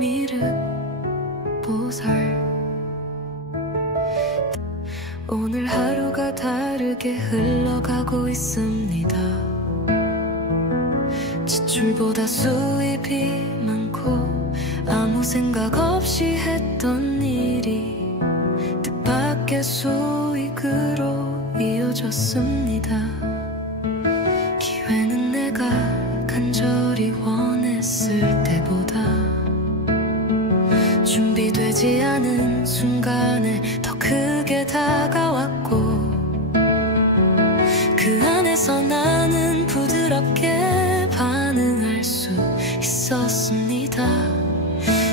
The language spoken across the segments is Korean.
미륵보살. 오늘 하루가 다르게 흘러가고 있습니다. 지출보다 수입이 많고 아무 생각 없이 했던 일이 뜻밖의 수익으로 이어졌습니다. 기회는 내가 간절히 원했을 때보다 준비되지 않은 순간에 더 크게 다가왔고, 그 안에서 나는 부드럽게 반응할 수 있었습니다.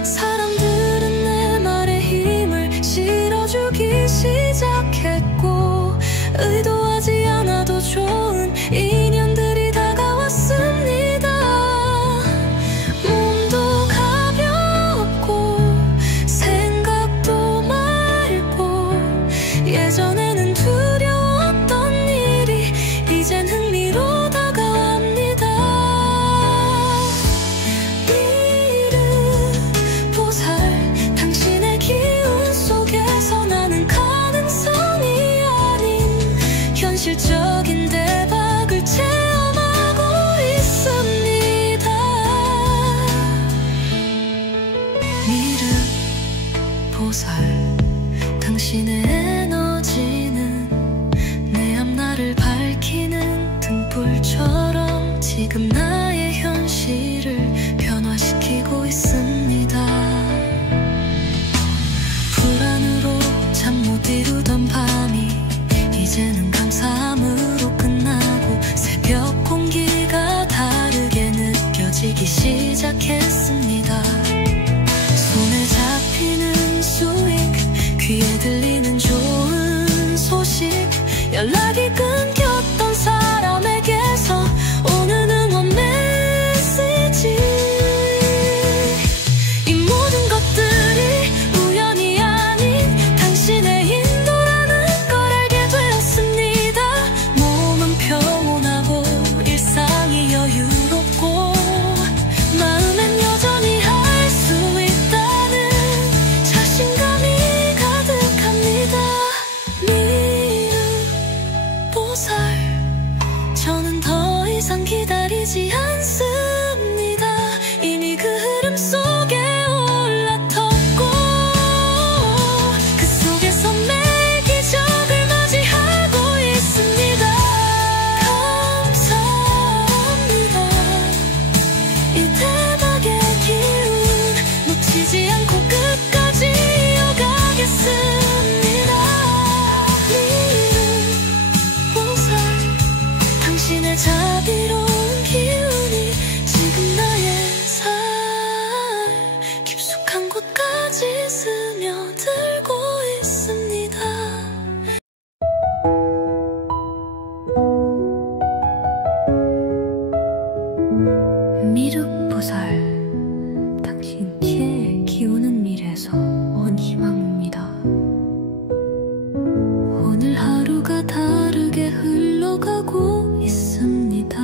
사람들은 내 말에 힘을 실어주기 시작했고, 의도하지 않아도 좋은 인연들이 다가왔습니다. 몸도 가볍고 생각도 맑고, 예전에는 두려웠던 일이 이젠 흥미로 다가옵니다. 미륵보살, 당신의 기운 속에서 나는 가능성이 아닌 현실적인 대박을 체험하고 있습니다. 미륵보살, 당신의 에너지는 내 앞날을 밝히는 등불처럼 지금 나의 현실을 변화시키고 있습니다. 불안으로 잠 못 이루던 밤이 이제는 감사함으로 끝나고, 새벽 공기가 다르게 느껴지기 시작했습니다. 손에 잡히는 수익, 귀에 들리는 좋은 소식, 연락이 끊겼던 사람에게서 오는 응원 메시지. 이 모든 것들이 우연이 아닌 당신의 인도라는 걸 알게 되었습니다. 몸은 평온하고 일상이 여유롭고, 마음엔 여전히 할 수 있다는 자신감이 가득합니다. 미륵보살, 저는 더 이상 기다리지 않습니다. 이미 그 흐름 속에 올라섰고, 그 속에서 매일 기적을 맞이하고 있습니다. 감사합니다. 이 대박의 기운 놓치지 않고 끝까지 이어가겠습니다. 미륵보살, 당신의 자비로운 기운이 지금 나의 삶 깊숙한 곳까지 스며들고 있습니다. 미륵보살, 당신의 기운은 미래에서 온 희망입니다. 오늘 하루가 다르게 흘러가고 있습니다.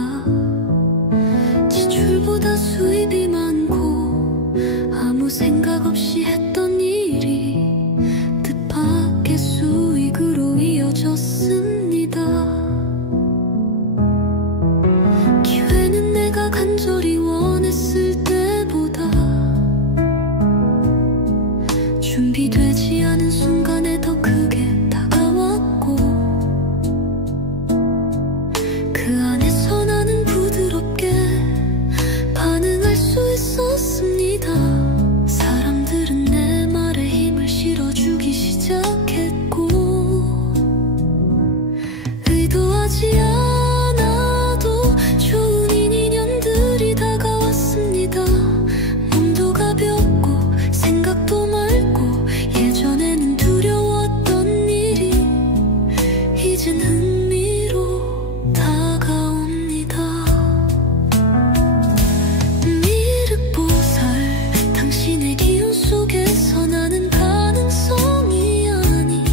지출보다 수입이 많고 아무 생각 없이 했던 일이 뜻밖의 수익으로 이어졌습니다. 기회는 내가 간절히 원했을 때보다 준비되지 않은 순간에 더 크게 다가왔고, 그 안에서 나는 부드럽게 반응할 수 있었습니다. 사람들은 내 말에 힘을 실어주기 시작했고, 의도하지 않아도 좋은 인연들이 다가왔습니다. 몸도 가볍고 생각도 맑고, 예전에는 두려웠던 일이 이젠 흥미로 다가옵니다. 미륵보살, 당신의 기운 속에서 나는 가능성이 아닌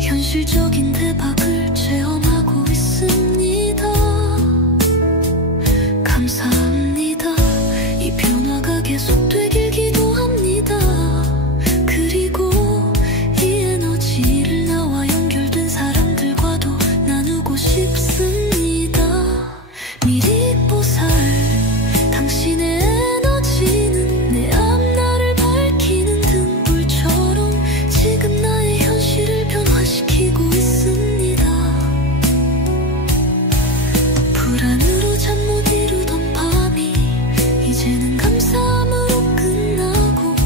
현실적인 대박을 체험하고 있습니다. 감사합니다. 이 변화가 계속되길 기도합니다. 감사함으로 끝나고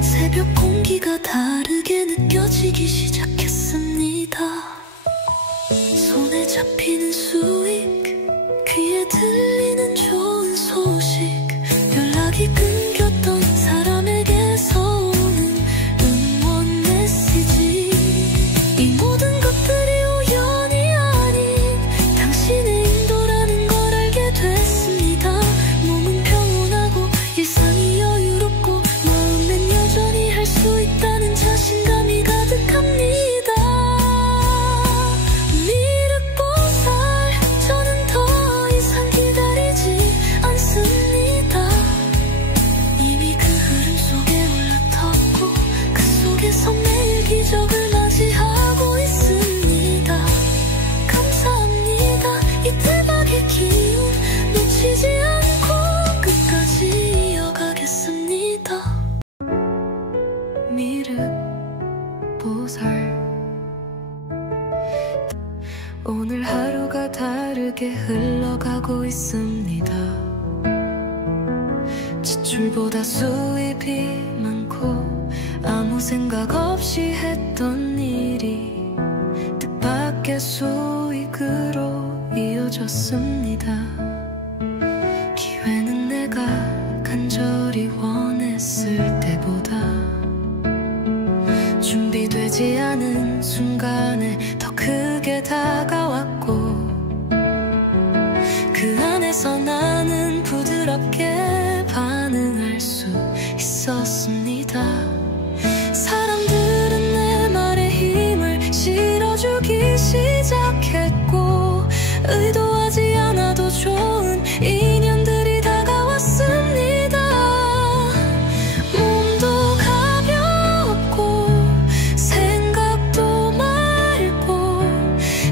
새벽 공기가 다르게 느껴지기 시작했습니다. 손에 잡히는 수익, 귀에 들리는 좋은 소식, 연락이 끊겼던 사람에게서 오는 응원 메시지. 이 모든 것들이 우연이 아닌 당신의 인도라는 걸 알게 됐습니다. 몸은 평온하고 일상이 여유롭고 마음엔 여전히 할 수 있다는 자신감이 가득합니다. 미륵보살, 저는 더 이상 기다리지 않습니다. 이미 그 흐름 속에 올라탔고 그 속에서 매일 기적을 맞이하고 있습니다. 감사합니다. 이 대박의 기운 놓치지 않고 끝까지 이어가겠습니다. 미륵보살, 오늘 하루가 다르게 흘러가고 있습니다. 지출보다 수입이 많고 아무 생각 없이 했던 일이 뜻밖의 수익으로 이어졌습니다. 기회는 내가 간절히 원했을 때보다 준비되지 않은 순간에 더 크게 다가왔고 그 안에서 나는 부드럽게 반응할 수 있었습니다. 사람들은 내 말에 힘을 실어주기 시작했고 의도하지 않아도 좋은 인연들이 다가왔습니다. 몸도 가볍고 생각도 맑고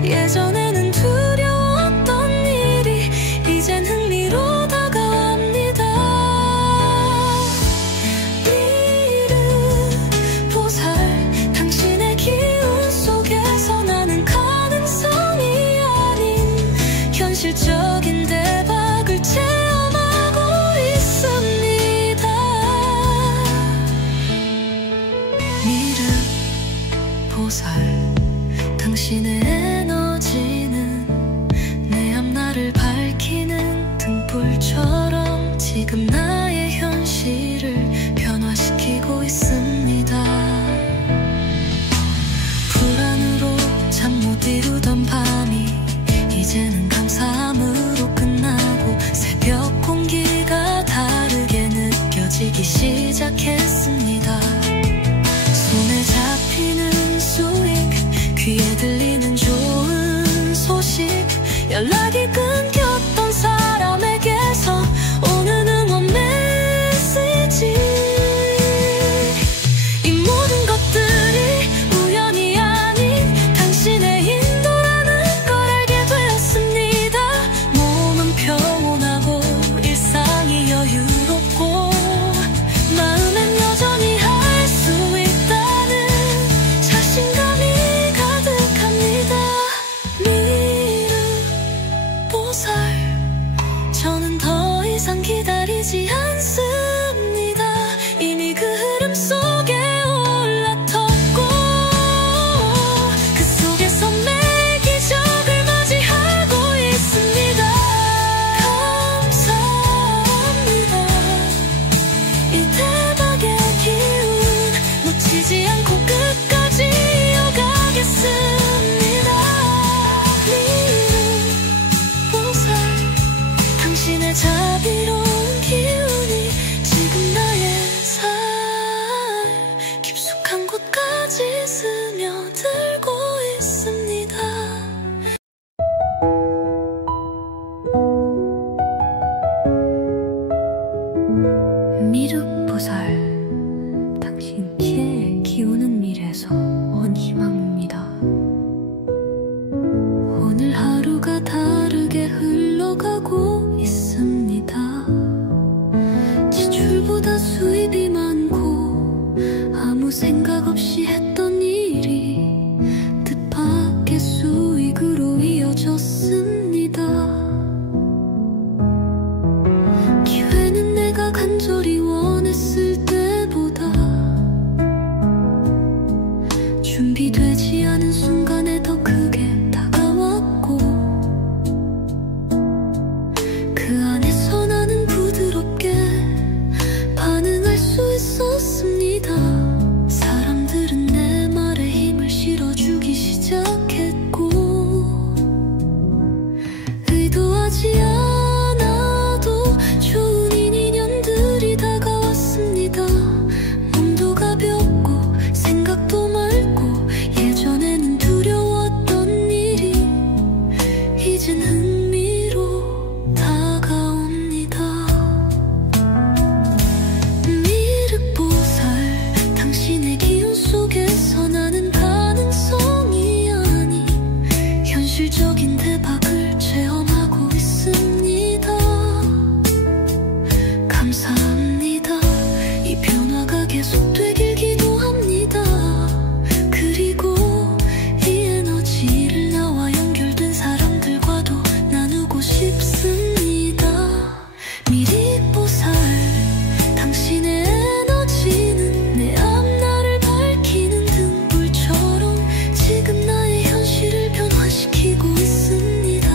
예전에는 두려웠던 일이 이젠 흥미로 다가옵니다. 미륵보살, 당신의 기운 속에서 나는 가능성이 아닌 현실적인 대박을 체험하고 있습니다. 미륵보살, 당신의 에너지는 내 앞날을 밝히는 등불처럼 지금 나의 현실을 변화시키고 있습니다. 불안으로 잠 못 이루던 밤이 이제는 감사함으로 끝나고 새벽 공기가 다르게 느껴지기 시작했습니다. 손에 잡히는 수익, 귀에 들리는 좋은 소식, 연락이 끊겼던 사람에게서 오는 응원 메시지. 이 모든 것들이 우연이 아닌 당신의 인도라는 걸 알게 되었습니다. 몸은 평온하고 일상이 여유롭고 마음엔 여전히 할 수 있다는 자신감이 가득합니다. 미륵보살, 저는 더 이상 기다리지 않습니다. 이미 그 흐름 속에 올라탔고 그 속에서 매일 기적을 맞이하고 있습니다. 감사합니다. 이 대박의 기운 놓치지 않고 끝까지 이어가겠습니다. 미륵보살, 당신의 자비로운 기운이 지금 나의 삶 깊숙한 곳까지 스며들고 있습니다. 미륵보살, 당신의 기운은 미래에서 온 희망입니다. 오늘 하루가 다르게 흘러가고 있습니다. 지출보다 수입이 많고 아무 생각 없이 했던 일이 뜻밖의 수익으로 이어졌습니다. 기회는 내가 간절히 이 변화가 계속되길 기도합니다. 그리고 이 에너지를 나와 연결된 사람들과도 나누고 싶습니다. 미리 보살, 당신의 에너지는 내 앞날을 밝히는 등불처럼 지금 나의 현실을 변화시키고 있습니다.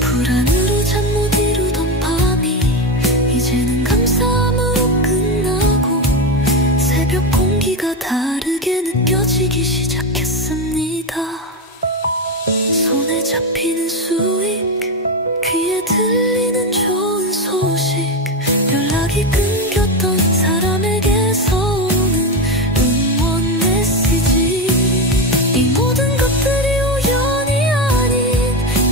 불안으로 잠 못 이루던 밤이 이제는 감사함으로 끝나고 새벽 공기가 다르게 느껴지기 시작했습니다. 손에 잡히는 수익, 귀에 들리는 좋은 소식, 연락이 끊겼던 사람에게서 오는 응원 메시지. 이 모든 것들이 우연이 아닌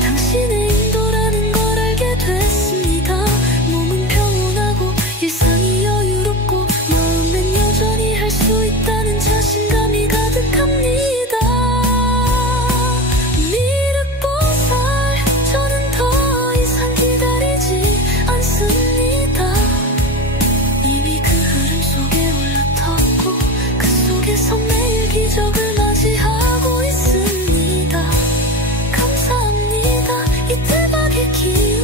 당신의 인도라는 걸 알게 됐습니다. 몸은 평온하고 일상이 여유롭고 마음엔 여전히 할 수 있다는 자신감이 가득합니다. 미륵보살, 저는 더 이상 기다리지 않습니다. 이미 그 흐름 속에 올라탔고 그 속에서 매일 기적을 맞이하고 있습니다. 감사합니다. 이 대박의 기운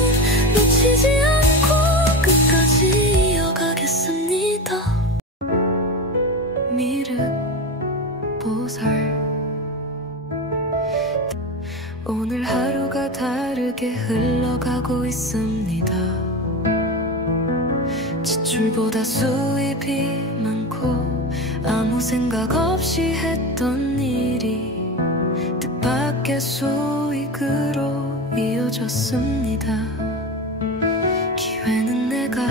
놓치지 않고 끝까지 이어가겠습니다. 미륵보살, 오늘 하루가 다르게 흘러가고 있습니다. 지출보다 수입이 많고 아무 생각 없이 했던 일이 뜻밖의 수익으로 이어졌습니다. 기회는 내가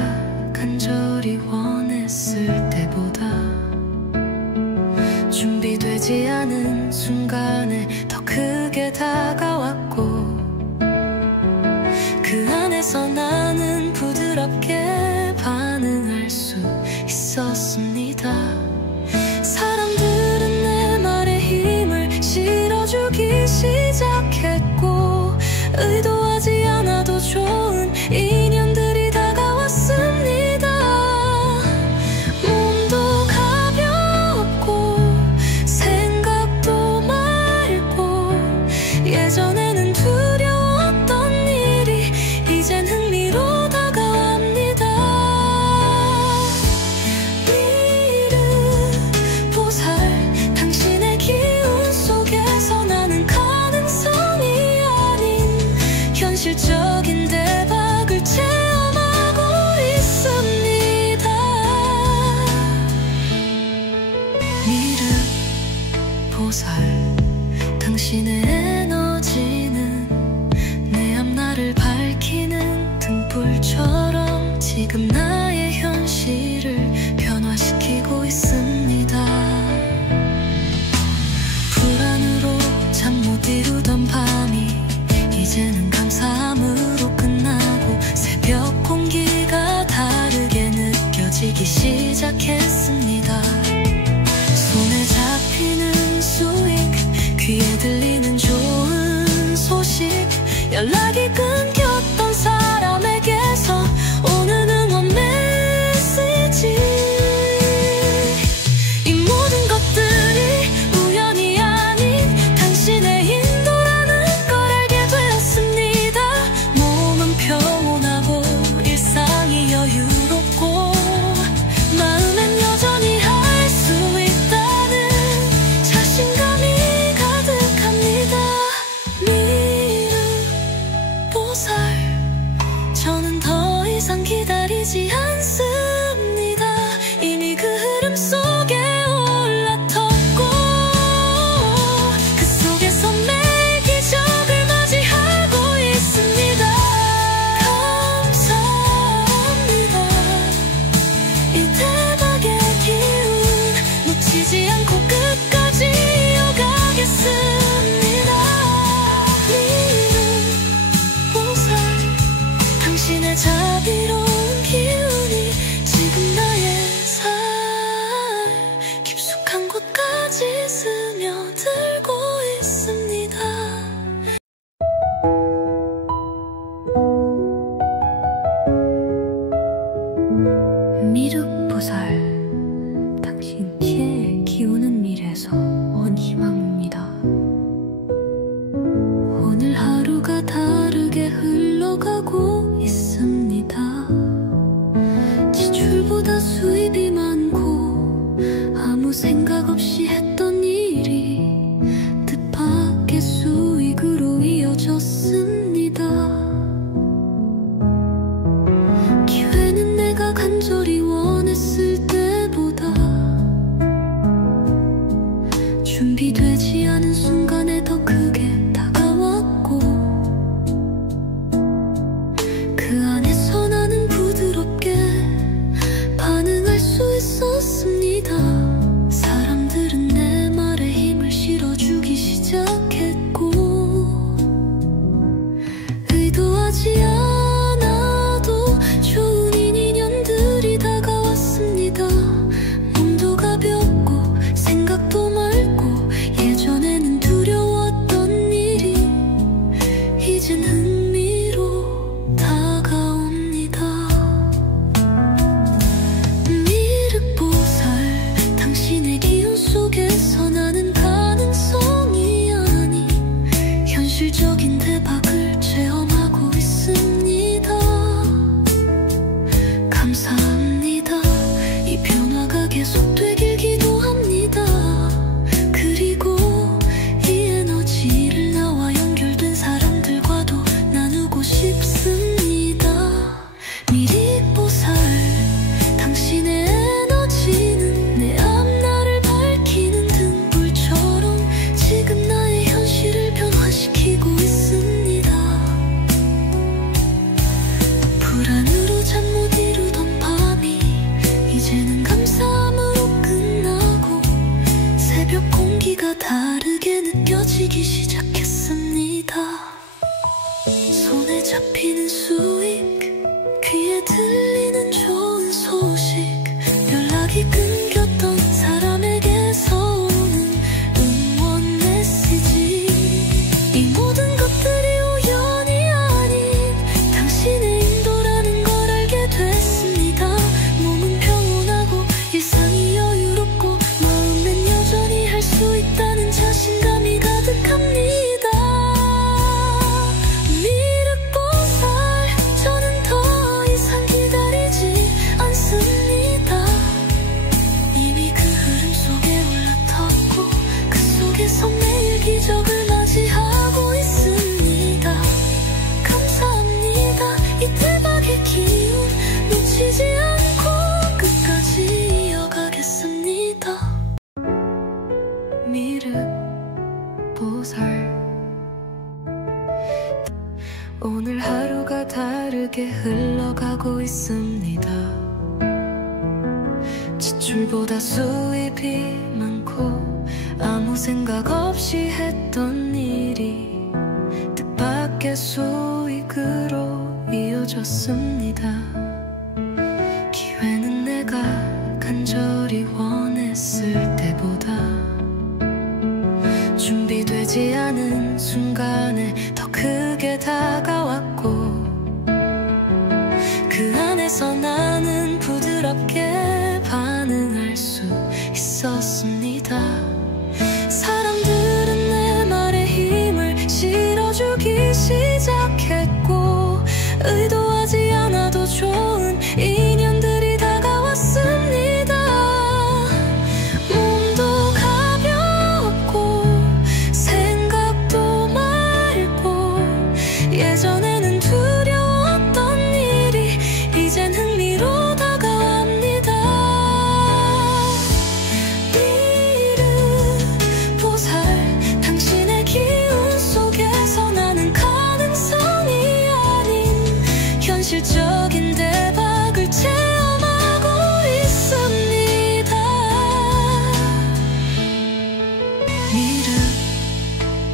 간절히 원했을 때보다 준비되지 않은 순간에 더 크게 다가왔고 그 안에서 나는 부드럽게 반응할 수 있었습니다. 사람들은 내 말에 힘을 실어주기 시작했고 의도하지 않아도 좋은 인연들이 다가왔습니다. 몸도 가볍고 생각도 맑고 예전에는 두려웠던 일이 이젠 흥미로 다가옵니다. 미륵보살, 당신의 기운 속에서 나는 가능성이 아닌 현실적인 대박을 체험하고 있습니다. 미륵보살, 당신의 에너지는 내 앞날을 밝히는 등불처럼 지금 나의 현실을 변화시키고 있습니다. 불안으로 잠 못 이루던 밤이 이제는 감사함으로 끝나고 새벽 공기가 다르게 느껴지기 시작했습니다. 손에 잡히는 수익, 귀에 들리는 좋은 소식, 연락이 끊겼던 사람에게서 오는 응원 메시지. 이 모든 것들이 우연이 아닌 당신의 인도라는 걸 알게 되었습니다. 몸은 평온하고 일상이 여유롭고 마음엔 여전히 할 수 있다는 자신감이 가득합니다. 미륵보살, 당신의 기운은 미래에서 온 희망입니다. 오늘 하루가 다르게 흘러가고 있습니다. 지출보다 수입이 많고 아무 생각 없이 했던 일이 뜻밖의 수익으로 이어졌습니다. 기회는 내가 간절히 원했을 때보다 준비되지 않은 순간에 더 크게 다가왔고, 그 안에서 나는 부드럽게 반응할 수 있었습니다. 사람들은 내 말에 힘을 실어주기 시작했고, 의도하지 않아도 좋은 인연들이 다가왔습니다. 몸도 가볍고 생각도 맑고, 예전에는 두려웠던 일이 이젠 흥미로 다가옵니다. 미륵보살, 당신의 기운 속에서 나는 가능성이 아닌 현실적인 대박을 체험하고 있습니다. 감사합니다. 이 변화가 계속되길 기도합니다. 그리고 이 에너지를 나와 연결된 사람들과도 나누고 싶습니다. 미륵보살, 당신의 에너지는 내 앞날을 밝히는 등불처럼 지금 나의 현실을 변화시키고 있습니다. 불안으로 잠 못 이루던 밤이 이제는 감사함으로 끝나고, 새벽 공기가 다르게 느껴지기 시작했습니다. 손에 잡히는 수익, 귀에 들리는 좋은 소식, 연락이 끊겼던 사람에게서 오는 응원 메시지, 이 모든 것들이 우연이 아닌 당신의 인도라는 걸 알게 됐습니다. 몸은 평온하고 일상이 여유롭고 마음엔 여전히 할 수 있다는 자신감이 가득합니다. 미륵보살, 저는 더 이상 기다리지 않습니다. 이미 그 흐름 속에 올라탔고, 그 속에서 매일 기적을 맞이하고 있습니다. 감사합니다. 이 대박의 기운 놓치지 않고 끝까지 이어가겠습니다. 미륵보살, 오늘 하루가 다르게 흘러가고 있습니다. 지출보다 수입이 많고 아무 생각 없이 했던 일이 뜻밖의 수익으로 이어졌습니다. 기회는 내가 간절히 원했을 때보다 준비되지 않은 순간에 더 크게 다가왔고, 그 안에서 나는 부드럽게 반응할 수 있었습니다. 사람들은 내 말에 힘을 실어주기 시작했고, 의도하지 않아도 좋은 인연들이 다가왔습니다. 몸도 가볍고 생각도 맑고, 예전에는 두려웠던 일이 이젠 흥미로 다가옵니다. 미륵보살, 당신의 기운 속에서 나는 가능성이 아닌 현실적인 대박을 체험하고 있습니다.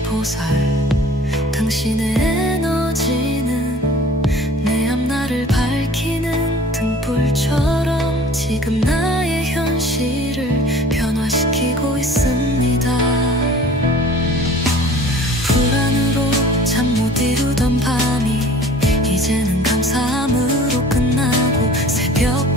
미륵보살, 당신의 에너지는 내 앞날을 밝히는 등불처럼 지금 나의 현실을 변화시키고 있습니다. 불안으로 잠 못 이루던 밤이 이제는 감사함으로 끝나고, 새벽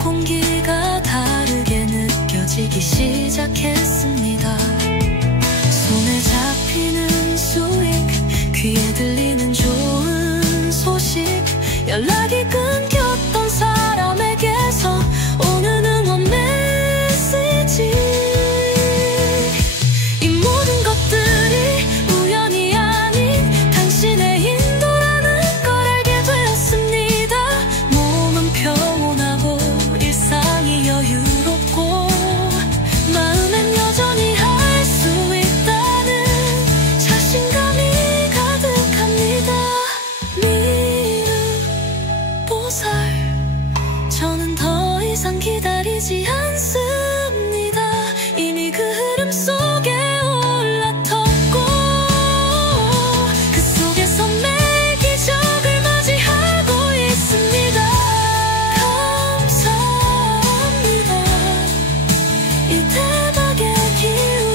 기다리지 않습니다. 이미 그 흐름 속에 올라섰고 그 속에서 매일 기적을 맞이하고 있습니다. 감사합니다. 이 대박의 기운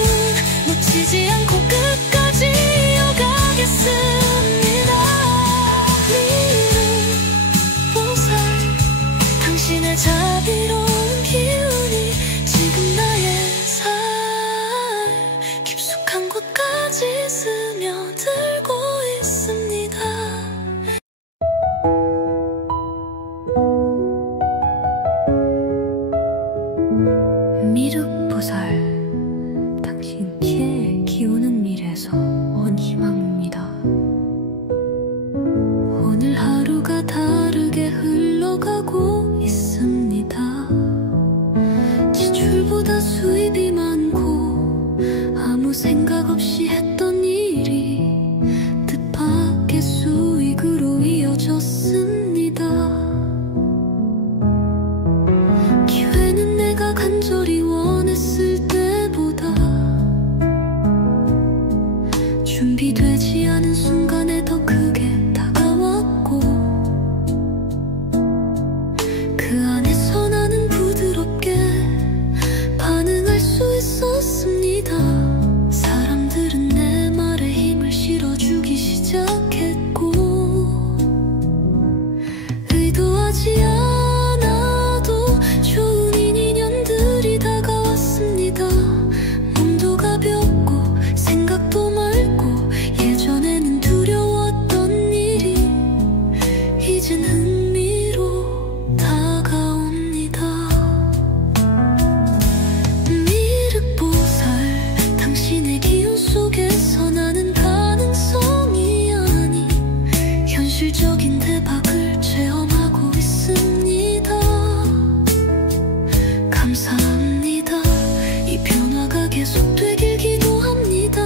놓치지 않고 끝까지 이어가겠습니다. 미륵보살 당신의 자비로운 기운이 지금 나의 삶 깊숙한 곳까지 스며들고 있습니다. 미륵보살 당신의 기운은 미래에서 온 희망입니다. 오늘 하루가 다르게 흘러가고 있습니다. 지출보다 수입이 많고 아무 생각 없이 했던 일이 뜻밖의 수익으로 이어졌습니다. 기회는 내가 간절히 원했을 때보다 준비되지 않은 순간에 더 크게 다가왔고 그 안에서 나는 부드럽게 반응할 수 있었습니다. 사람들은 내 말에 힘을 실어주기 시작했고 의도하지 않아도 좋은 인연들이 다가왔습니다. 몸도 가볍고 생각도 맑고 예전에는 두려웠던 일이 이젠 흥미로 다가옵니다. 미륵보살 당신의 기운 속에서 나는 가능성이 아닌 현실적인 대박을 체험하고 있습니다. 감사합니다. 이 변화가 계속되길 기도합니다.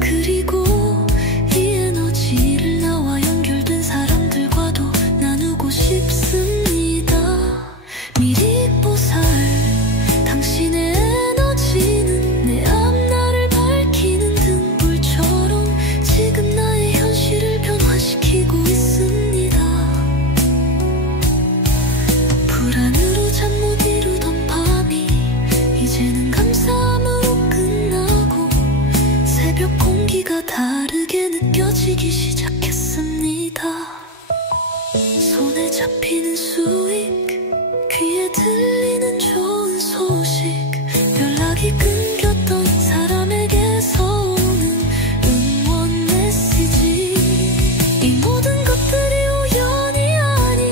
그리고 이 에너지를 나와 연결된 사람들과도 나누고 싶습니다. 미륵보살 당신의 에너지는 내 앞날을 밝히는 등불처럼 지금 나의 현실을 변화시키고 있습니다. 불안으로 잠 못 이루던 밤이 이제는 감사함으로 끝나고 새벽 공기가 다르게 느껴지기 시작했습니다. 손에 잡히는 수익, 귀에 들리는 좋은 소식, 연락이 끊겼던 사람에게서 오는 응원 메시지, 이 모든 것들이 우연이 아닌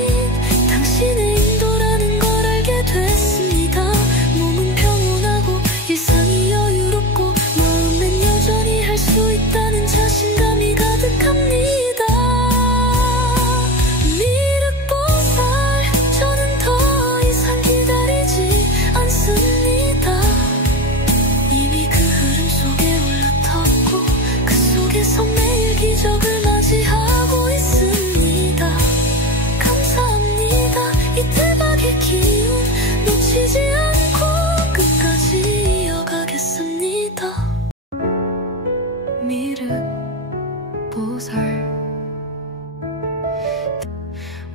당신의 인도라는 걸 알게 됐습니다. 몸은 평온하고 일상이 여유롭고 마음엔 여전히 할 수 있다는 자신감이 가득합니다. 미륵보살 저는 더 이상 기다리지 않습니다. 이미 그 흐름 속에 올라섰고 그 속에서 매일 기적을 맞이하고 있습니다. 감사합니다. 이 대박의 기운 놓치지 않고 끝까지 이어가겠습니다. 미륵보살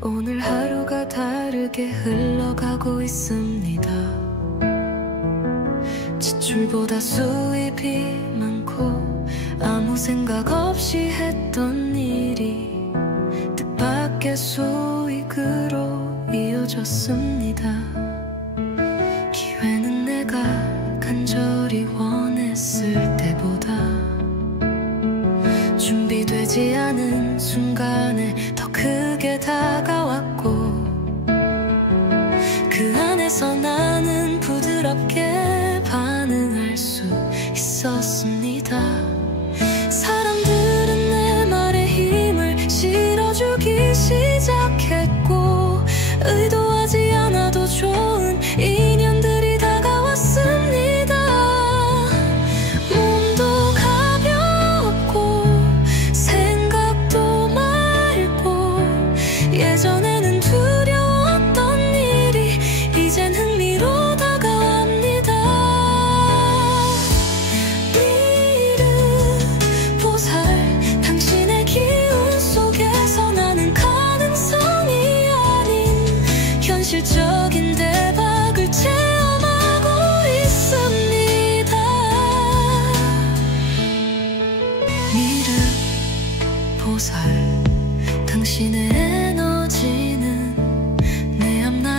오늘 하루가 다르게 흘러가고 있습니다. 지출보다 수입이 많고 아무 생각 없이 했던 일이 뜻밖의 수익으로 이어졌습니다. 기회는 내가 간절히 원했을 때보다 준비되지 않은 순간에 더 크게 다가왔고 그 안에서 나는 부드럽게 반응할 수 있었습니다. 사람들은 내 말에 힘을 실어주기 시작했고 의도하지 않아도 좋은 인연들이 다가왔습니다. 몸도 가볍고 생각도 맑고 예전에는 두려웠던 일이 이제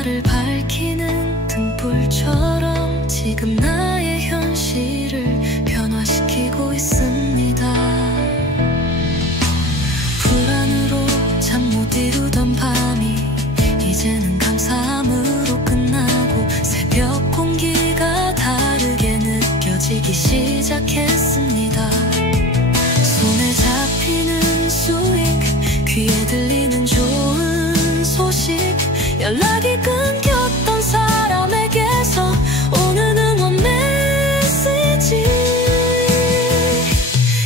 나를 밝히는 등불처럼 지금 나의 현실을 변화시키고 있습니다. 불안으로 잠 못 이루던 밤이 이제는 감사함으로 끝나고 새벽 공기가 다르게 느껴지기 시작했습니다. 손에 잡히는 스윙, 귀에 들리는 좋은 소식, 연락이 끊겼던 사람에게서 오는 응원 메시지.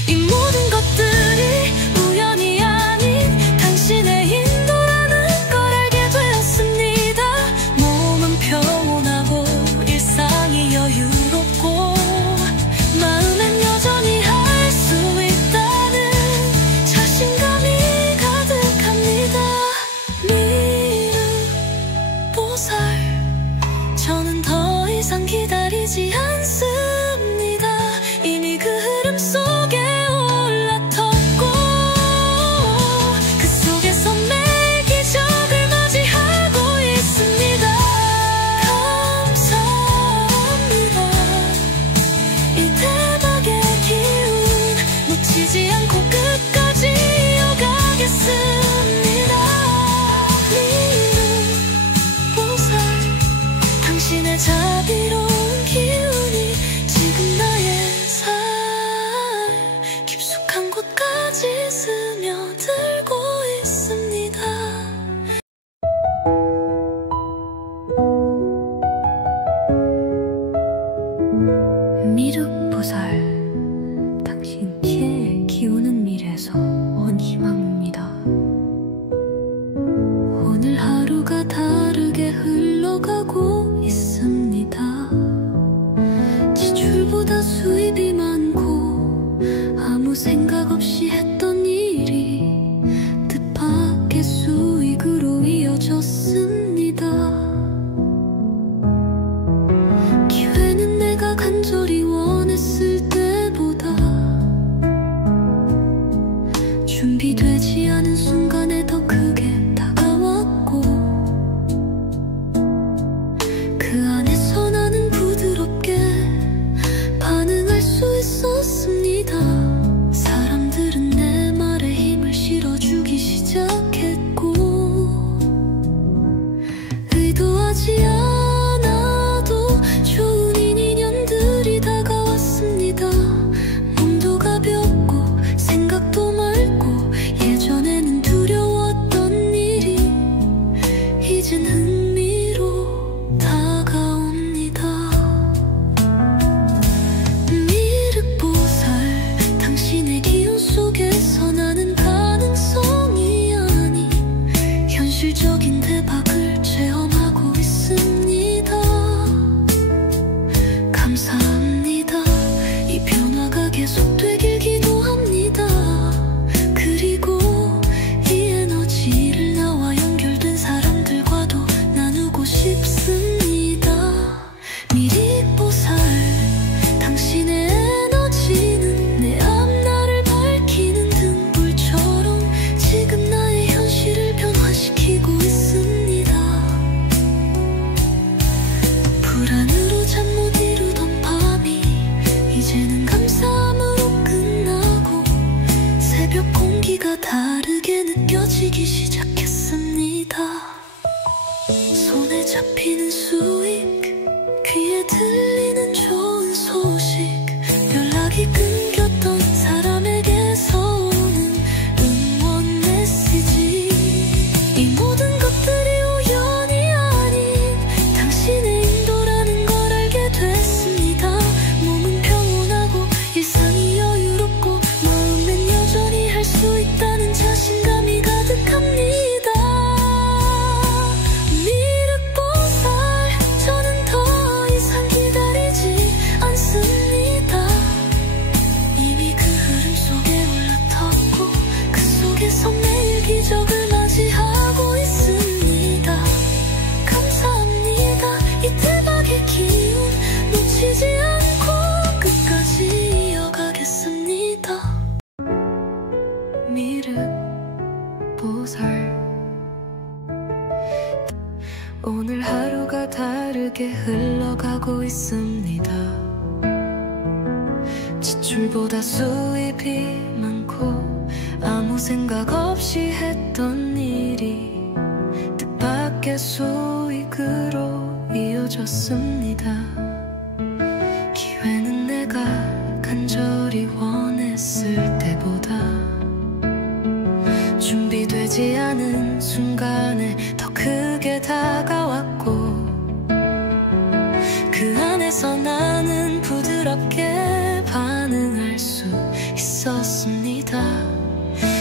이 모든 것들이 우연이 아닌 당신의 인도라는 걸 알게 되었습니다. 몸은 평온하고 일상이 여유롭고 마음엔 여전히 할 수 있다는 자신감이 가득합니다. 미륵보살, 저는 더 이상 기다리지 않습니다. 이미 그 흐름 속에 올라섰고 그 속에서 매일 기적을 맞이하고 있습니다. 감사합니다. 이 대박의 기운 놓치지 않고 끝까지 이어가겠습니다. 미륵보살, 당신의 자비로운 기운이 지금 나의 삶 깊숙한 곳까지 스며들고 있습니다. 미륵보살, 당신 피해 기우는 미래에서 온 희망입니다. 오늘 하루가 다르게 흘러가고 있습니다. 지출보다 수입이 많고 아무 생각 없이 했던 일이 뜻밖의 수익으로 이어졌습니다. 기회는 내가 간절히 원했을 때보다 준비되지 않은 순간에 더 크게 다가왔고 그 안에서 나는 부드럽게 반응할 수 있었습니다. 사람들은 내 말에 힘을 실어주기 시작했고 의도하지 않아도 좋은 인연들이 다가왔습니다. 몸도 가볍고 생각도 맑고 예전에는 두려웠던 일이 이젠 흥미로 다가옵니다. 미륵보살, 당신의 기운 속에서 나는 가능성이 아닌 현실적인 대박을 체험하고 있습니다. 감사합니다. 이 변화가 계속되길 기도합니다. 그리고 이 에너지를 나와 연결된 사람들과도 나누고 싶습니다. 미륵보살, 당신의 에너지는 내 앞날을 밝히는 등불처럼 지금 나의 현실을 변화시키고 있습니다. 불안으로 잠 못 이루던 밤이 이제는 감사함으로 끝나고 새벽 공기가 다르게 느껴지기 시작했습니다. 손에 잡히는 수익, 귀에 들리는 좋은 소식, 연락이 끊겼던 사람에게서 오는 응원 메시지. 이 모든 것들이 우연이 아닌 당신의 인도라는 걸 알게 됐습니다. 몸은 평온하고 일상이 여유롭고 마음엔 여전히 할 수 있다는 자신감이 가득합니다. 미륵보살, 저는 더 이상 기다리지 않습니다. 하루가 다르게 흘러가고 있습니다. 지출보다 수입이 많고 아무 생각 없이 했던 일이 뜻밖의 수익으로 이어졌습니다. 기회는 내가 간절히 원했을 때보다 준비되지 않은 순간에 더 크게 다가왔고, 그 안에서 나는 부드럽게 반응할 수 있었습니다.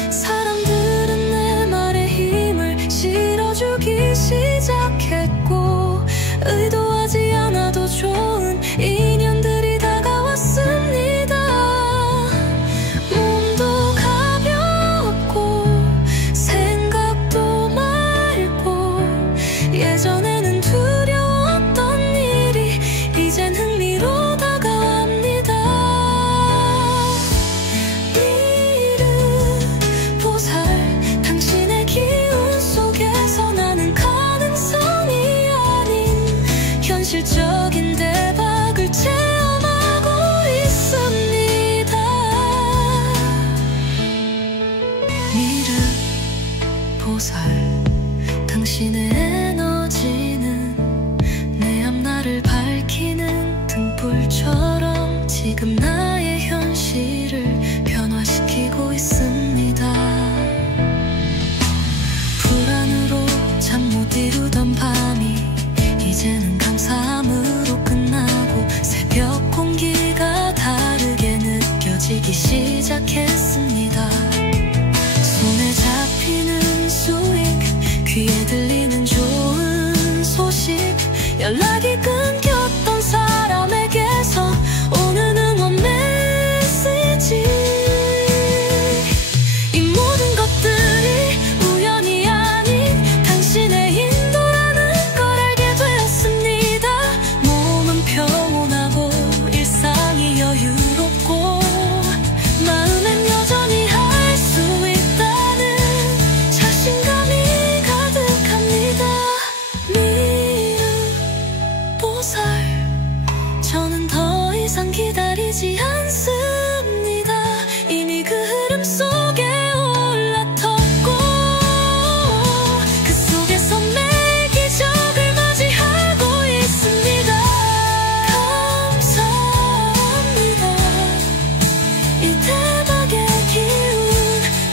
사람들은 내 말에 힘을 실어주기 시작했고, 의도하지 않아도 좋은 인연들이 다가왔습니다. 몸도 가볍고 생각도 맑고, 예전에는 두려웠던 일이 이젠 흥미로 다가옵니다. 미륵 보살, 당신의 기운 속에서 나는 가능성이 아닌 현실적인 대박을 체험하고 있습니다. 미륵 보살, 당신의 에너지는 내 앞날을 밝히는 등불처럼 지금 나의 현실을 변화시키고 있습니다. 불안으로 잠 못 이루던 밤이 이제는 감사함으로 끝나고, 새벽 공기가 다르게 느껴지기 시작했습니다. 손에 잡히는 수익, 귀에 들리는 좋은 소식, 연락이 끊겼던 사람에게서 오는 응원 메시지. 이 모든 것들이 우연이 아닌 당신의 인도라는 걸 알게 되었습니다. 몸은 평온하고 일상이 여유롭고, 마음엔 여전히 할 수 있다는 자신감이 가득합니다. 미륵 보살, 저는 더 이상 기다리지 않습니다. 이미 그 흐름 속에 올라섰고, 그 속에서 매일 기적을 맞이하고 있습니다. 감사합니다. 이 대박의 기운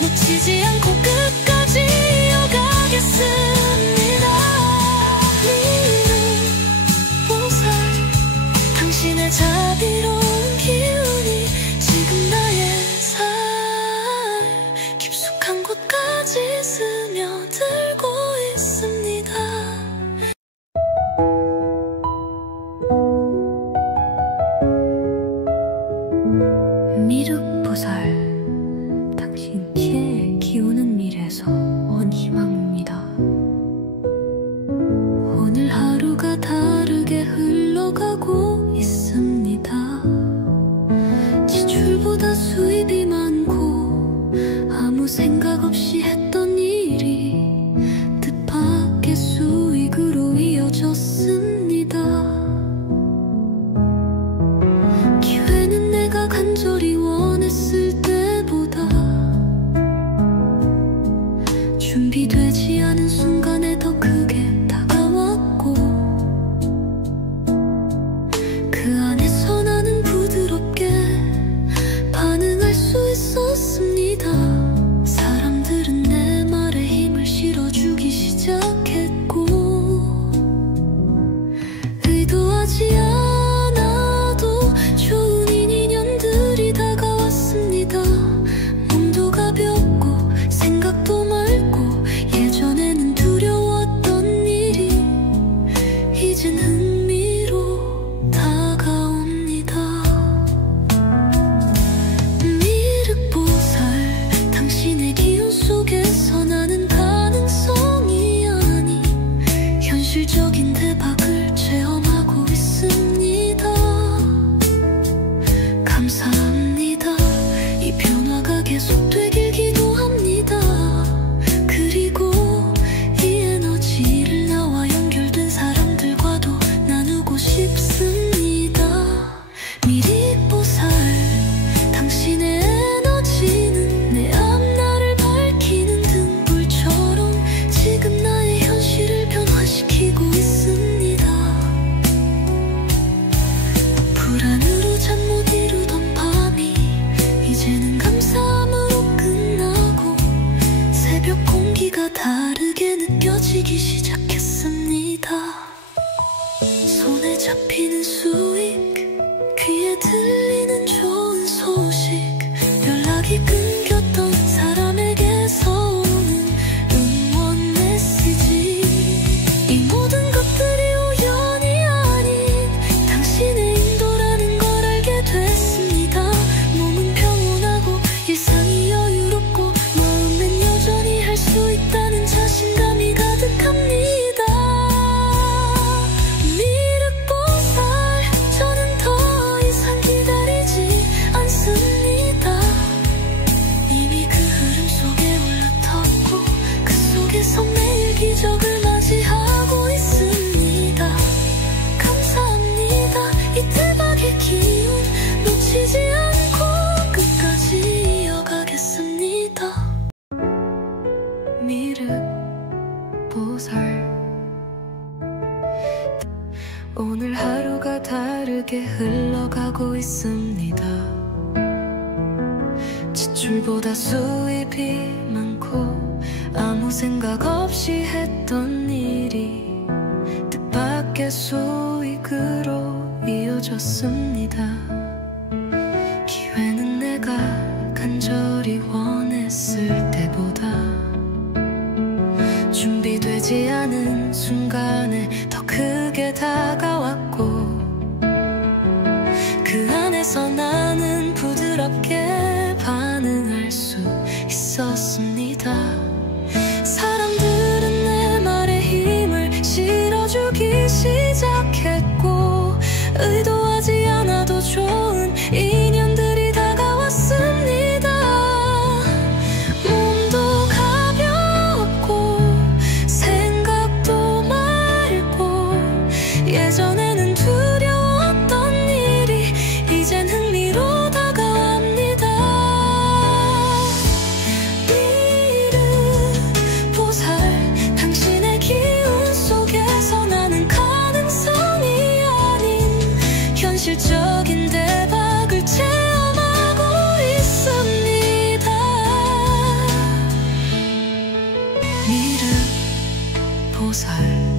놓치지 않고 끝까지 이어가겠습니다. 미륵 보살, 당신의 자비로운 기운이 지금 나의 삶 깊숙한 곳까지 스며들고 있습니다. 미륵 보살, 당신의 기운은 미래에서 온 희망입니다. 오늘 하루가 다르게 흘러가고 있습니다. 지출보다 수입이 많고 아무 생각 없이 했던 일이 뜻밖의 수익으로 이어졌습니다. 기회는 내가 간절히 원했을 때보다 준비되지 않은 순간에 더 크게 다가왔고, 그 안에서 나는 부드럽게 반응할 수 있었습니다. 사람들은 내 말에 힘을 실어주기 시작했고, 의도하지 않아도 좋은 인연들이 다가왔습니다. 몸도 가볍고 생각도 맑고, 예전에는 두려웠던 일이 이젠 흥미로 다가옵니다. 미륵 보살, 당신의 기운 속에서 나는 가능성이 아닌 현실적인 대박을 체험하고 있습니다. 잡히는 수익, 귀에 들리는 좋은 소식, 연락이 끊겼던 사람에게서 오는 응원 메시지. 이 모든 것들이 우연이 아닌 당신의 인도라는 걸 알게 됐습니다. 몸은 평온하고 일상이 여유롭고 마음엔 여전히 할 수 있다는 자신감이 가득합니다. 미륵보살, 저는 더 이상 기다리지 않습니다. 이미 그 흐름 속에 올라탔고 그 속에서 매일 기적을 맞이하고 있습니다. 감사합니다. 이 대박의 기운 놓치지 않고 끝까지 이어가겠습니다. 미륵보살, 오늘 하루가 다르게 흘러가고 있습니다. 지출보다 수입이 많고 아무 생각 없이 했던 일이 뜻밖의 수익으로 이어졌습니다. 기회는 내가 간절히 원했을 때보다 준비되지 않은 순간에 더 크게 다가왔고 그 안에서 나는 부드럽게 반응할 수 있었습니다. 사람들은 내 말에 힘을 실어주기 시작했고 의도하지 않아도 좋은 인연들이 다가왔습니다. 몸도 가볍고 생각도 맑고 예전에는 두려웠던 일이 이젠 흥미로 다가옵니다. 미륵보살, 당신의 기운 속에서 나는 가능성이 아닌 현실적인 대박을 체험하고 있습니다. 미륵보살,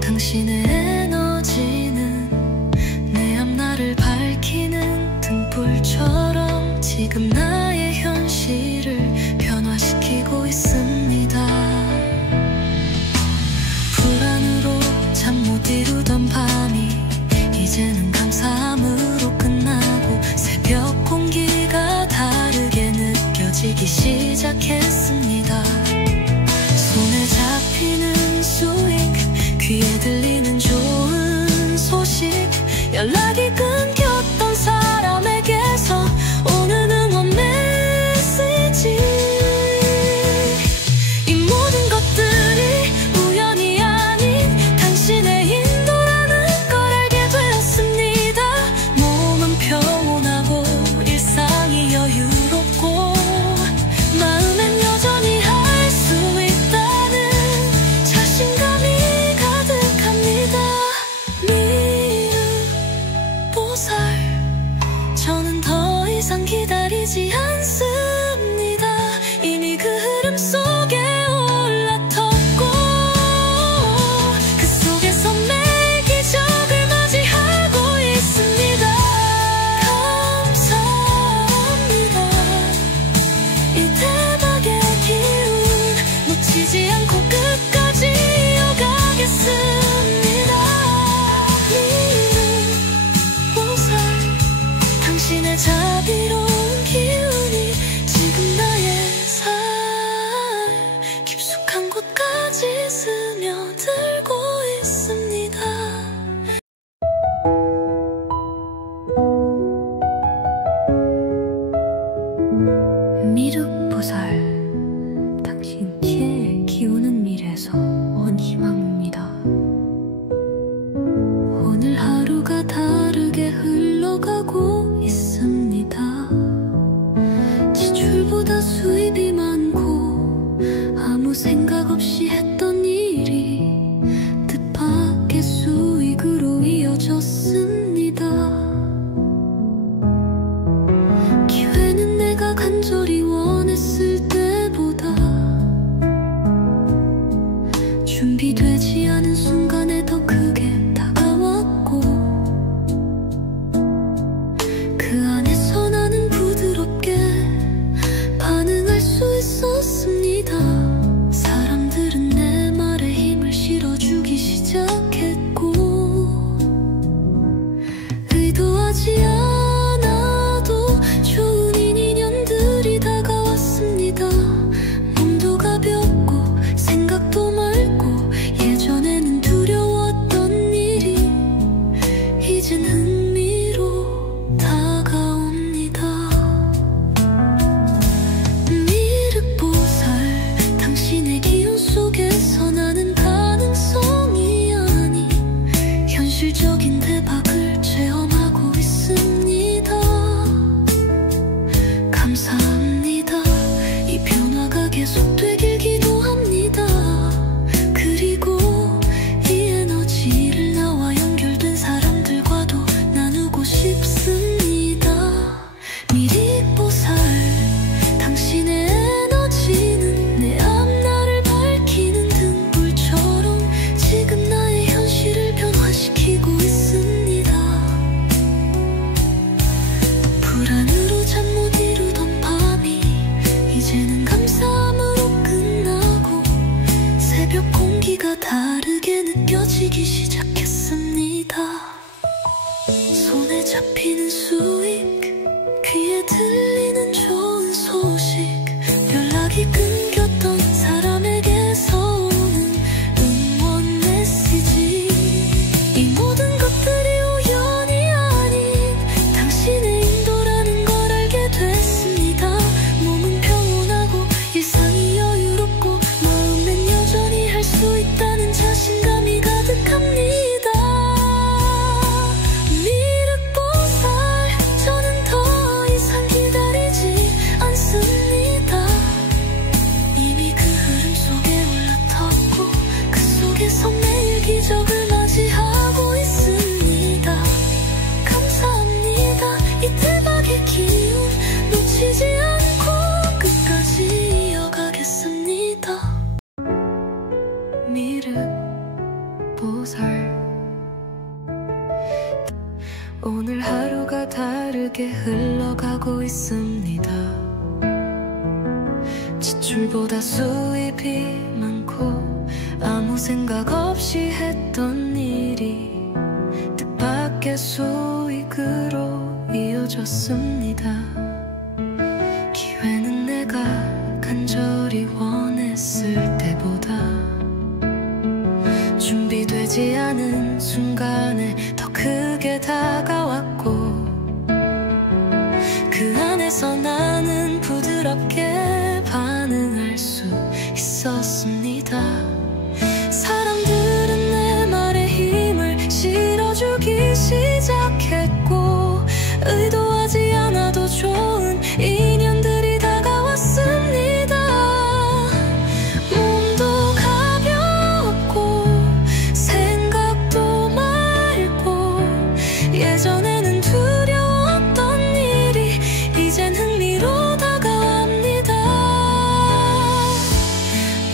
당신의 에너지는 내 앞날을 밝히는 등불처럼 지금 나의 현실을 변화시키고 있습니다. 불안으로 잠 못 이루던 밤이 이제는 감사함으로 끝나고 새벽 공기가 다르게 느껴지기 시작했습니다. 손에 잡히는 수익, 귀에 들리는 좋은 소식, 연락이 끊겼던 사람에게서 오는 응원 메시지. 이 모든 것들이 우연이 아닌 당신의 인도라는 걸 알게 되었습니다. 몸은 평온하고 일상이 여유롭고 마음엔 여전히 할 수 있다는 자신감이 가득합니다. 미륵보살, 저는 더 이상 기다리지 않습니다. 이미 그 흐름 속에 올라탔고 그 속에서 매일 기적을 맞이하고 있습니다. 감사합니다. 이 대박의 기운 놓치지 않고 끝까지 이어가겠습니다. 미륵보살, 당신의 자비로운 기운 빠르게 흘러가고 있습니다. 지출보다 수입이 많고 아무 생각 없이 했던 일이 뜻밖의 수익으로 이어졌습니다. 기회는 내가 간절히 원했을 때보다 준비되지 않은 순간에 더 크게 다가왔고, 그 안에서 나는 부드럽게 반응할 수 있었습니다. 사람들은 내 말에 힘을 실어주기 시작했고, 의도하지 않아도 좋은 인연들이 다가왔습니다. 몸도 가볍고 생각도 맑고, 예전에는 두려웠던 일이 이젠 흥미로 다가옵니다.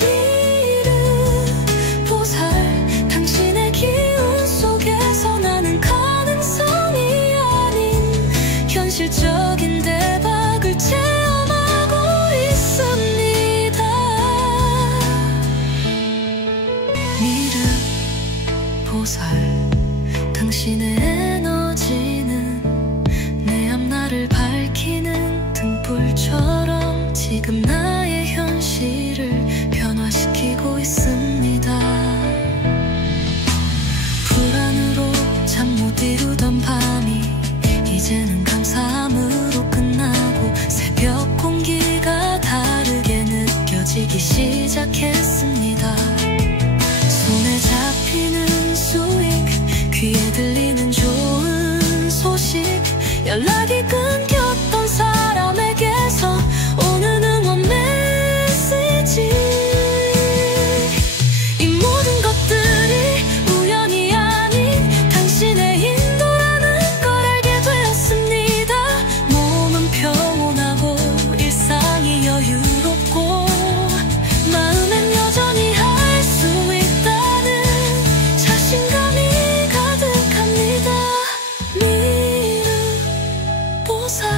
미르 보살, 당신의 기운 속에서 나는 가능성이 아닌 현실적인 대박을 체험하고 있습니다. 미르 보살, 당신의 에너지는 내 앞날을 밝히는 등불처럼 지금 나의 현실을 변화시키고 있습니다. 불안으로 잠 못 이루던 밤이 이제는 감사함으로 끝나고, 새벽 공기가 다르게 느껴지기 시작했습니다. 손에 잡히는 수익, 귀에 들리는 좋은 소식, 연락이 끊겼던 사람에게서 오는 응원 메시지. 이 모든 것들이 우연이 아닌 당신의 인도라는 걸 알게 되었습니다. 몸은 평온하고 일상이 여유롭고, 마음엔 여전히 할 수 있다는 자신감이 가득합니다. 미르 보살,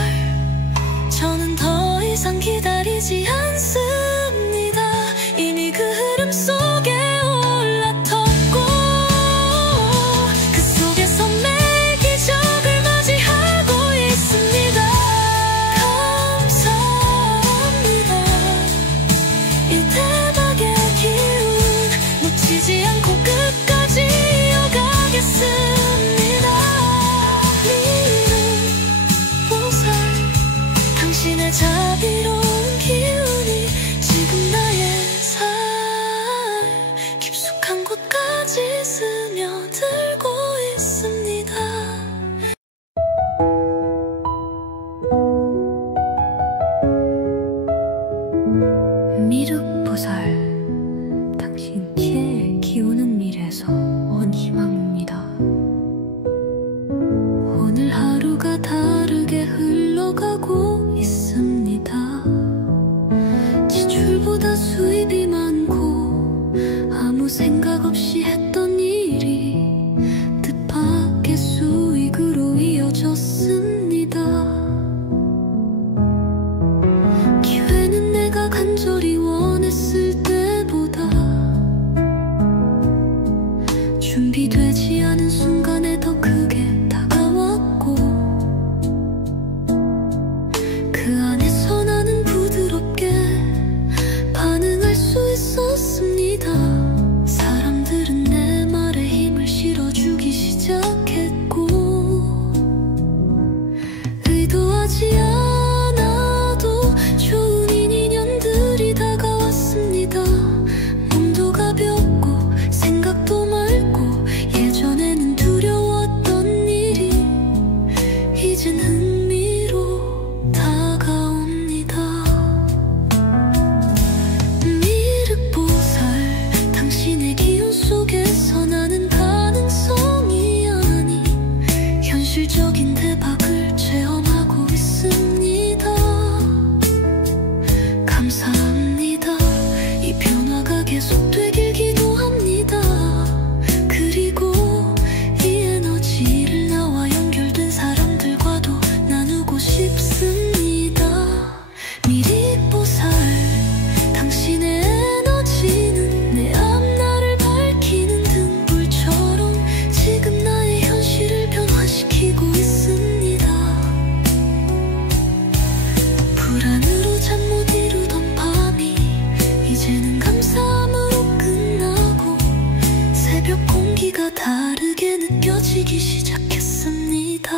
느껴지기 시작했습니다.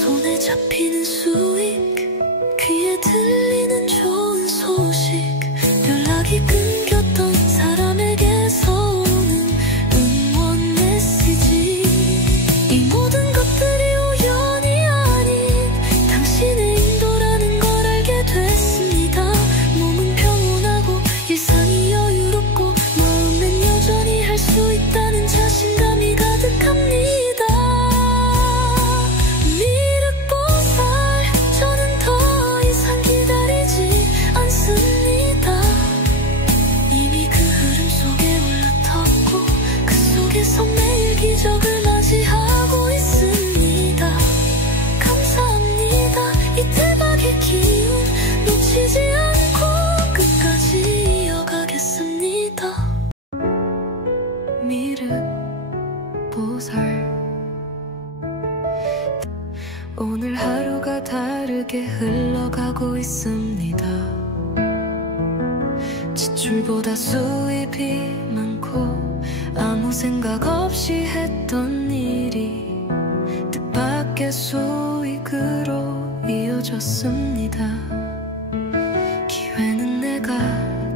손에 잡히는 수익, 귀에 들리는 좋은 소식, 연락이 끊겼던 사람에게서 오는 응원 메시지. 이 모든 것들이 우연이 아닌 당신의 인도라는 걸 알게 됐습니다. 몸은 평온하고 일상이 여유롭고 마음엔 여전히 할 수 있다는 자신감이 가득합니다. 미륵보살, 저는 더 이상 기다리지 않습니다. 이미 그 흐름 속에 올라탔고 그 속에서 매일 기적을 맞이하고 있습니다. 감사합니다. 이 대박의 기운 놓치지 않고 끝까지 이어가겠습니다. 미륵보살, 오늘 하루가 다르게 흘러가고 있습니다. 지출보다 수입이 많고 아무 생각 없이 했던 일이 뜻밖의 수익으로 이어졌습니다. 기회는 내가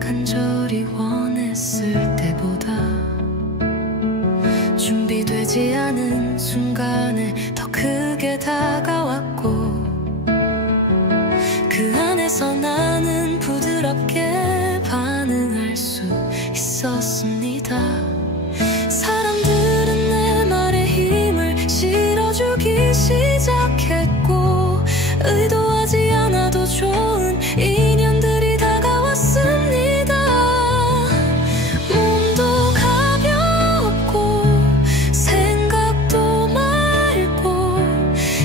간절히 원했을 때보다 준비되지 않은 순간에 더 크게 다가왔고 그 안에서 나는 부드럽게 반응할 수 있었습니다. 사람들은 내 말에 힘을 실어주기 시작했고 의도하지 않아도 좋은 인연들이 다가왔습니다. 몸도 가볍고 생각도 맑고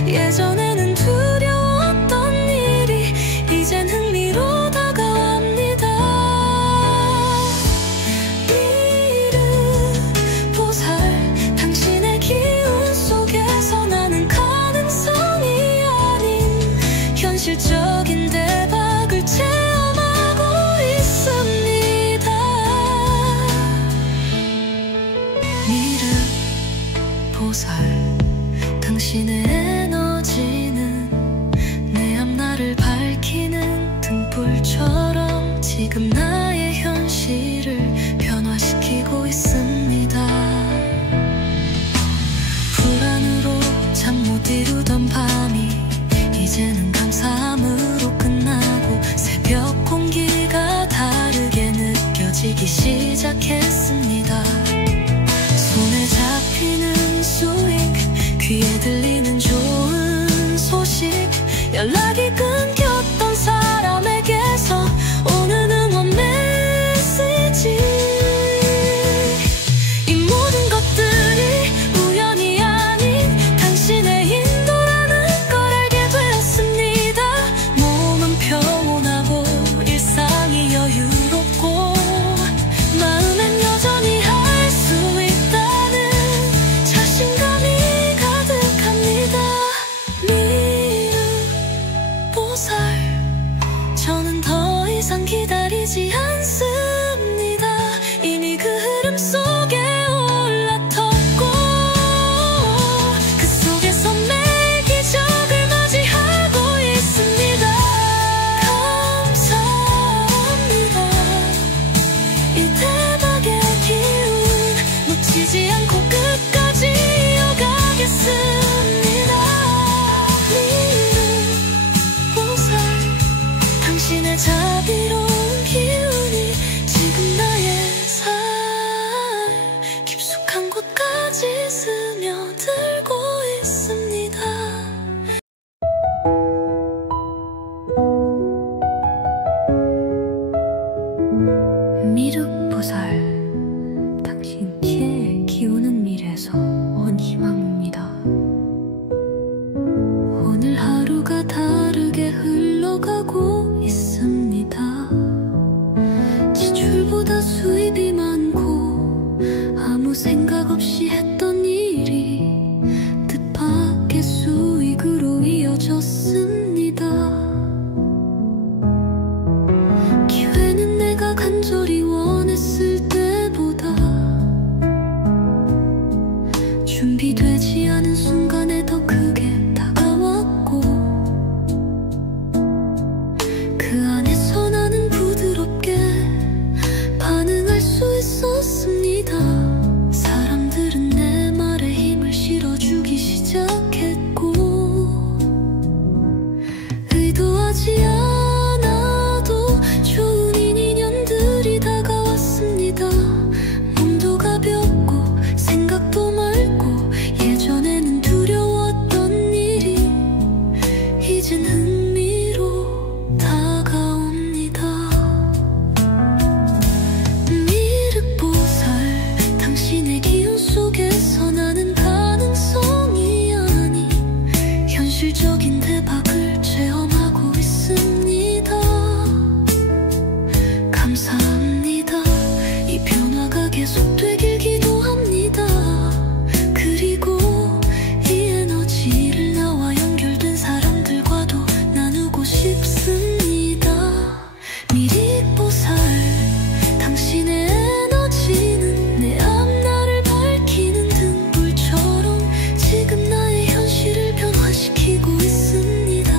예전에는 두려웠던 일이 이젠 흥미로 다가옵니다. 미륵보살, 당신의 기운 속에서 나는 가능성이 아닌 현실적인 대박을 체험하고 있습니다. 미륵보살, 당신의 에너지는 내 앞날을 밝히는 등불처럼 지금 나의 현실을 변화시키고 있습니다. 불안으로 잠 못 이루던 밤이 이제는 감사함으로 끝나고 새벽 공기가 다르게 느껴지기 시작했습니다. 손에 잡히는 수익, 귀에 들리는 좋은 소식, 연락이 끊겼던 사람에게서 오는 응원 메시지. 이 모든 것들이 우연이 아닌 당신의 인도라는 걸 알게 되었습니다. 몸은 평온하고 일상이 여유롭고 마음엔 여전히 할 수 있다는 자신감이 가득합니다. 준비되지 않은 순간에 더 크게 다가왔고 그 안에서 나는 부드럽게 반응할 수 있었습니다. 사람들은 내 말에 힘을 실어주기 시작했고 의도하지 않아도 좋은 인연들이 다가왔습니다. 몸도 가볍고 생각도 맑고 예전에는 두려웠던 일이 이젠 흥미로 다가옵니다. 미륵보살 당신의 기운 속에서 나는 가능성이 아닌 현실적인 대박을 체험하고 있습니다. 감사합니다. 이 변화가 계속되길 기도합니다. 그리고 이 에너지를 나와 연결된 사람들과도 나누고 싶습니다. 미륵보살 당신의 에너지는 내 앞날을 밝히는 등불처럼 지금 나의 현실을 변화시키고 있습니다.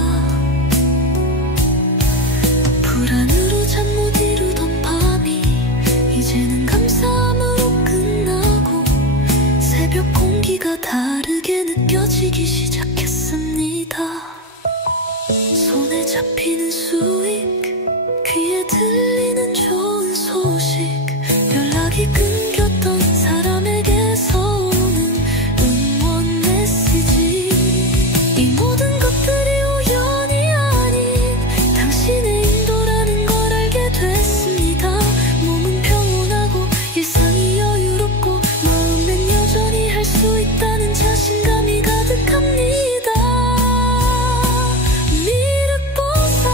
불안으로 잠 못 이루던 밤이 이제는 감사함으로 끝나고 새벽 공기가 다르게 느껴지기 시작했습니다. 손에 잡히는 수익, 귀에 들리는 좋은 소식, 연락이 끊겼던 사람에게서 오는 응원 메시지. 이 모든 것들이 우연이 아닌 당신의 인도라는 걸 알게 됐습니다. 몸은 평온하고 일상이 여유롭고 마음엔 여전히 할 수 있다는 자신감이 가득합니다. 미륵보살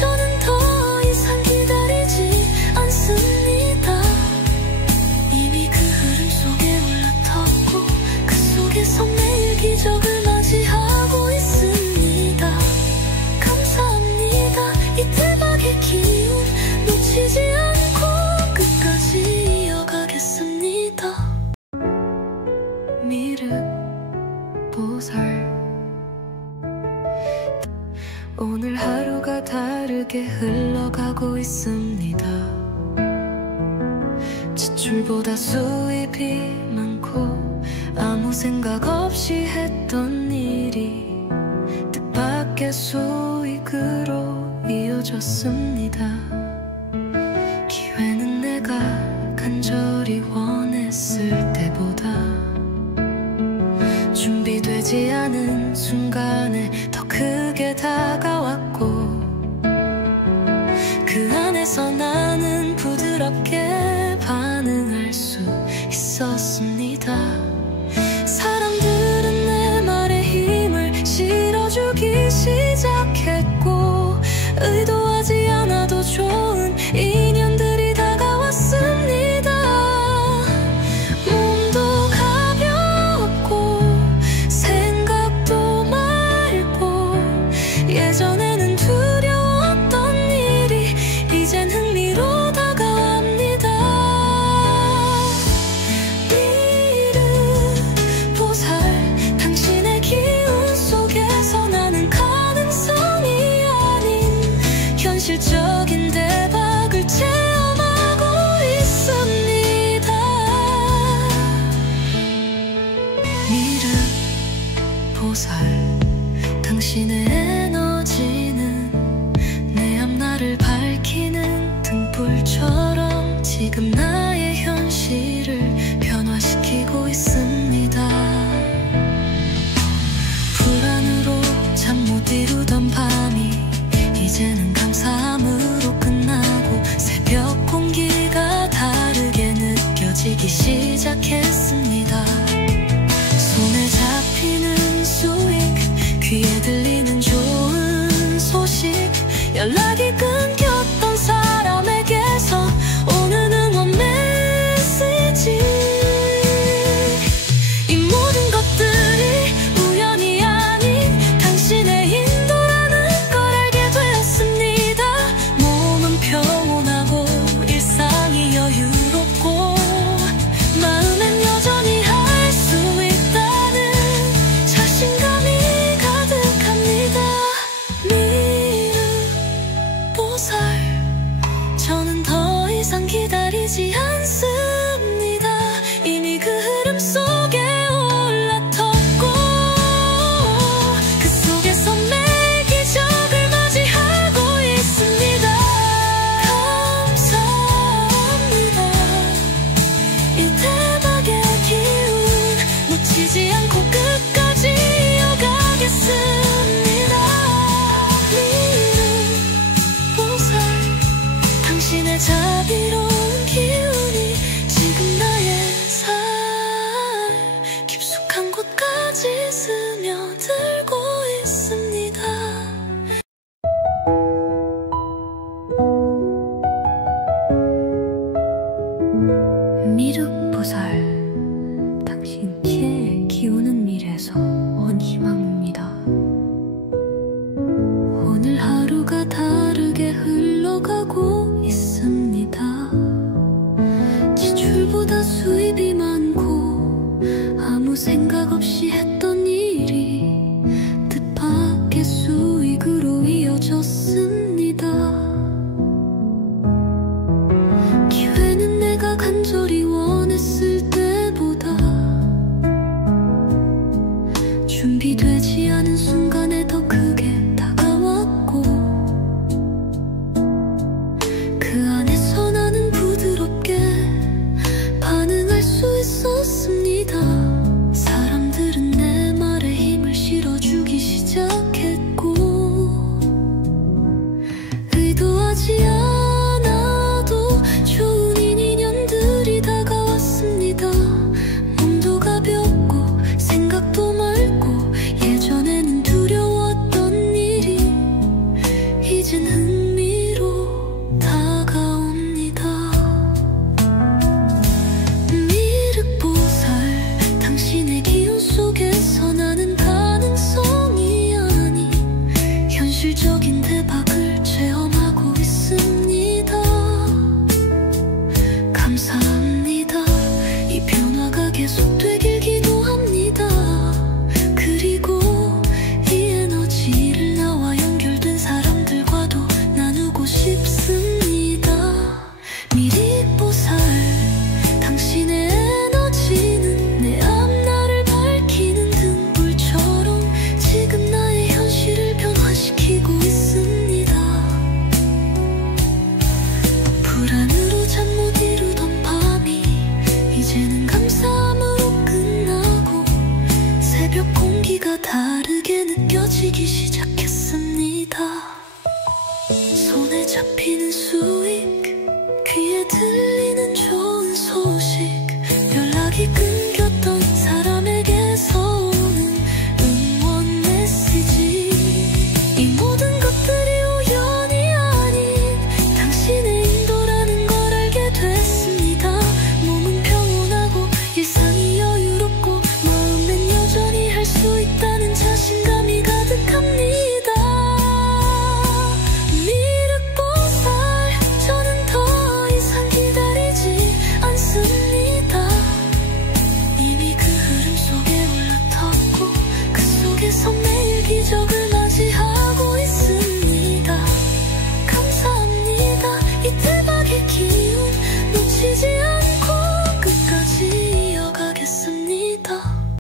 저는 더 이상 기다리지 않습니다. 이미 그 흐름 속에 올라탔고 그 속에서 매일 기적을 맞이하고 있습니다. 감사합니다. 이 대박의 기운 놓치지 않고 끝까지 이어가겠습니다. 미륵보살 오늘 하루가 다르게 흘러가고 있습니다. 지출보다 수입이 많고 아무 생각 없이 했던 일이 뜻밖의 수익으로 이어졌습니다. 기회는 내가 간절히 원했을 때보다 준비되지 않은 순간에 더 크게 다가왔고 그 안에서 나는 부드럽게 반응할 수 있었습니다. 사람들은 내 말에 힘을 실어주기 시작했고 의도하지 않아도 좋은 인연들이 다가왔습니다. 몸도 가볍고 생각도 맑고 예전에는 두려웠던 일이 이젠 흥미로 다가옵니다. 미륵보살 당신의 기운 속에서 나는 가능성이 아닌 현실적인 대박을 체험하고 있습니다. 미륵보살 당신의 에너지는 내 앞날을 밝히는 등불처럼 지금 나의 현실을 변화시키고 있습니다. 불안으로 잠 못 이루던 밤이 이제는 감사함으로 끝나고 새벽 공기가 다르게 느껴지기 시작했습니다. 손에 잡히는 수익, 귀에 들리는 좋은 소식, 연락이 끊겼던 사람에게서 오는 응원 메시지. 이 모든 것들이 우연이 아닌 당신의 인도라는 걸 알게 되었습니다. 몸은 평온하고 일상이 여유롭고 마음엔 여전히 할 수 있다. 지지 않고 끝까지 이어가겠습니다. 미륵 보살 당신의 자비로운 기운이 지금 나의 삶 깊숙한 곳까지 스며들고 있습니다. 미륵보살 당신의 기운은 미래에서 온 희망입니다. 오늘 하루가 다르게 흘러가고 있습니다. 지출보다 수입이 많고 아무 생각 없이 했던